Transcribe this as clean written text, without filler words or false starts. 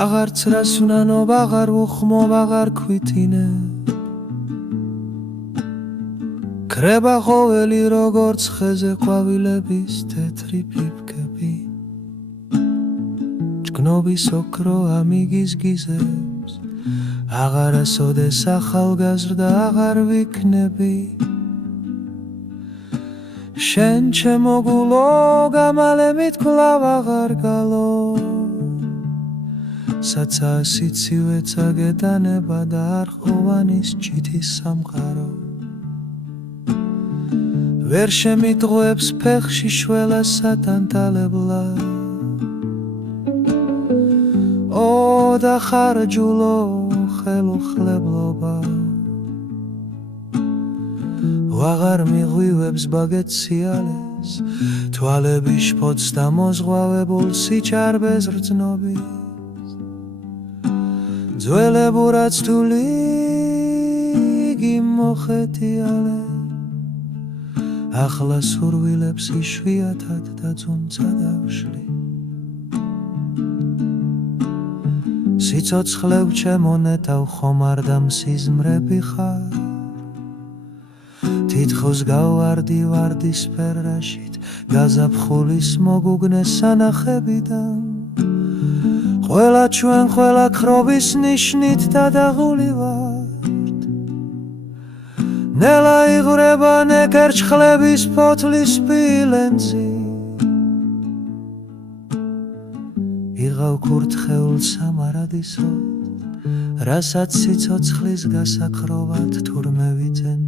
აღარც რას ვნანობ, აღარ ვუხმობ, აღარ ქვითინებ. ქრება ყოველი როგორც ხეზე ყვავილების თეთრი ფიფკები. ჭკნობის ოქრო ამიგიზგიზებს, აღარასოდეს ახალგაზრდა აღარ ვიქნები. შენ ჩემო გულო, გამალემით კვლავ აღარ გალო. საცა სიცივე წაგეტანება და არყოვანის ჭითის სამყარო. ვერ შემიტყუებს ფეხში შველა სათანთალებლად. ო და ხარჯულო ხელუხლებლობა, ვაღარ მიღვივებს ბაგეციალეს, თვალები შფოთს და მოზღვავებულ სიჩარბეს რძნობის. ძველებურად თული გიმოხეტიალე, ახლა სურვილებს იშვიათად და ძუნწა დავშლი. სიცოცხლე ჩემო ნეტავ ხომარ და მსიზმრები ხარ, თითქოს გავარდი ვარდისფერ რაშით, გაზაფხულის მოგუგნეს სანახებიდან. ყველა ჩვენ ყველა ქრობის ნიშნით დადაღული ვართ. ნელა იღვრება ნეკერჩხლების ფოთლის სპილენძი. იღავ კურთხეულ სამარადისოდ, რასაც სიცოცხლის გასაქროვად თურმე ვიძენ.